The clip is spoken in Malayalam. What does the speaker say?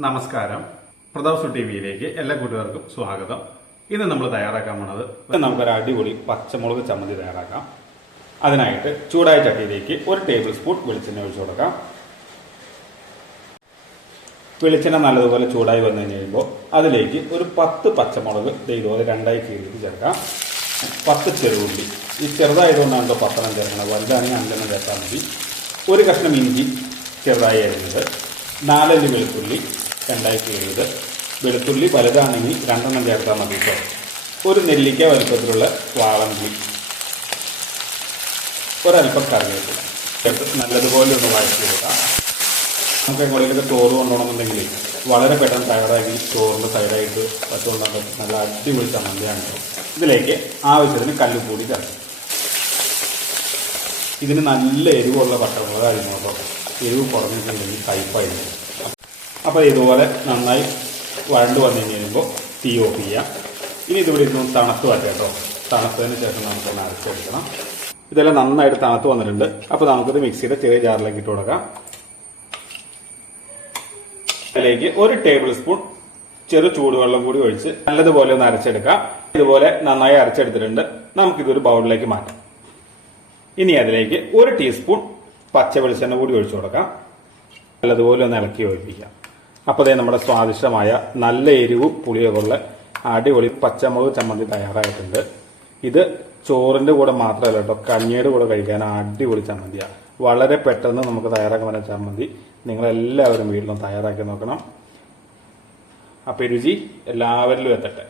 നമസ്കാരം. പ്രതാപ് ടി വിയിലേക്ക് എല്ലാ കൂട്ടുകാർക്കും സ്വാഗതം. ഇന്ന് നമ്മൾ തയ്യാറാക്കാൻ പോണത് നമുക്കൊരു അടിപൊളി പച്ചമുളക് ചമ്മന്തി തയ്യാറാക്കാം. അതിനായിട്ട് ചൂടായ ചട്ടിയിലേക്ക് ഒരു ടേബിൾ സ്പൂൺ വെളിച്ചെണ്ണ ഒഴിച്ചു കൊടുക്കാം. വെളിച്ചെണ്ണ നല്ലതുപോലെ ചൂടായി വന്നു കഴിയുമ്പോൾ അതിലേക്ക് ഒരു പത്ത് പച്ചമുളക് ഇതുപോലെ രണ്ടായി കീറിയിട്ട് ചേർക്കാം. പത്ത് ചെറുപുള്ളി ഈ ചെറുതായതുകൊണ്ടാണ് കേട്ടോ പത്തെണ്ണം ചേർക്കുന്നത്. വലുതാണെങ്കിൽ അഞ്ചെണ്ണം ചേർത്താൽ മതി. ഒരു കഷ്ണം ഇഞ്ചി ചെറുതായി അരിഞ്ഞത്. നാലല്ലി വെളുത്തുള്ളി രണ്ടായിട്ട് എഴുത് വെളുത്തുള്ളി വലുതാണെങ്കിൽ രണ്ടെണ്ണം ചേർത്താൽ മതി കേട്ടോ ഒരു നെല്ലിക്ക വലുപ്പത്തിലുള്ള വാളഞ്ചി. ഒരല്പം കറിവേപ്പില. നല്ലതുപോലെ ഒന്ന് വഴറ്റി കൊടുക്കാം. നമുക്ക് എങ്ങോട്ടേക്ക് ചോറ് കൊണ്ടുപോകണമെന്നുണ്ടെങ്കിൽ വളരെ പെട്ടെന്ന് തയ്യാറാക്കി ചോറിന്റെ സൈഡായിട്ട് പറ്റുകൊണ്ടാൻ പറ്റും നല്ല അടിപൊളി ചമ്മന്തിയാണ് ഇതിലേക്ക് ആവശ്യത്തിന് കല്ലുപൂടി ചേർക്കും. ഇതിന് നല്ല എരിവുള്ള പച്ചമുളകായിരുന്നു കേട്ടോ എരിവ് കുറഞ്ഞിട്ടുണ്ടെങ്കിൽ കയ്പായിരുന്നു. അപ്പോൾ ഇതുപോലെ നന്നായി വഴണ്ട് വന്നു കഴിയുമ്പോൾ തീ ഓഫ് ചെയ്യാം ഇനി ഇതിവിടെ ഇരുന്ന് തണുത്ത് വരട്ടെ കേട്ടോ. തണുത്തതിന് ശേഷം നമുക്കൊന്ന് അരച്ചെടുക്കണം. ഇതെല്ലാം നന്നായിട്ട് തണുത്ത് വന്നിട്ടുണ്ട്. അപ്പോൾ നമുക്കിത് മിക്സിയുടെ ചെറിയ ജാറിലേക്ക് ഇട്ട് കൊടുക്കാം. അതിലേക്ക് ഒരു ടേബിൾ സ്പൂൺ ചെറു ചൂടുവെള്ളം കൂടി ഒഴിച്ച് നല്ലതുപോലെ ഒന്ന് അരച്ചെടുക്കാം. ഇതുപോലെ നന്നായി അരച്ചെടുത്തിട്ടുണ്ട്. നമുക്കിതൊരു ബൗളിലേക്ക് മാറ്റാം. ഇനി അതിലേക്ക് ഒരു ടീസ്പൂൺ പച്ച വെളിച്ചെണ്ണ കൂടി ഒഴിച്ചു കൊടുക്കാം. നല്ലതുപോലെ ഒന്ന് ഇളക്കി ഒഴിപ്പിക്കാം അപ്പോൾ അതേ നമ്മുടെ സ്വാദിഷ്ടമായ നല്ല എരിവും പുളിയൊക്കെ ഉള്ള അടിപൊളി പച്ചമുളക് ചമ്മന്തി തയ്യാറായിട്ടുണ്ട്. ഇത് ചോറിന്റെ കൂടെ മാത്രമല്ല കേട്ടോ കഞ്ഞിയുടെ കൂടെ കഴിക്കാൻ അടിപൊളി ചമ്മന്തിയാണ് വളരെ പെട്ടെന്ന് നമുക്ക് തയ്യാറാക്കാൻ പറ്റുന്ന ചമ്മന്തി. നിങ്ങളെല്ലാവരും വീട്ടിലും തയ്യാറാക്കി നോക്കണം. അപ്പോൾ രുചി എല്ലാവരിലും എത്തട്ടെ.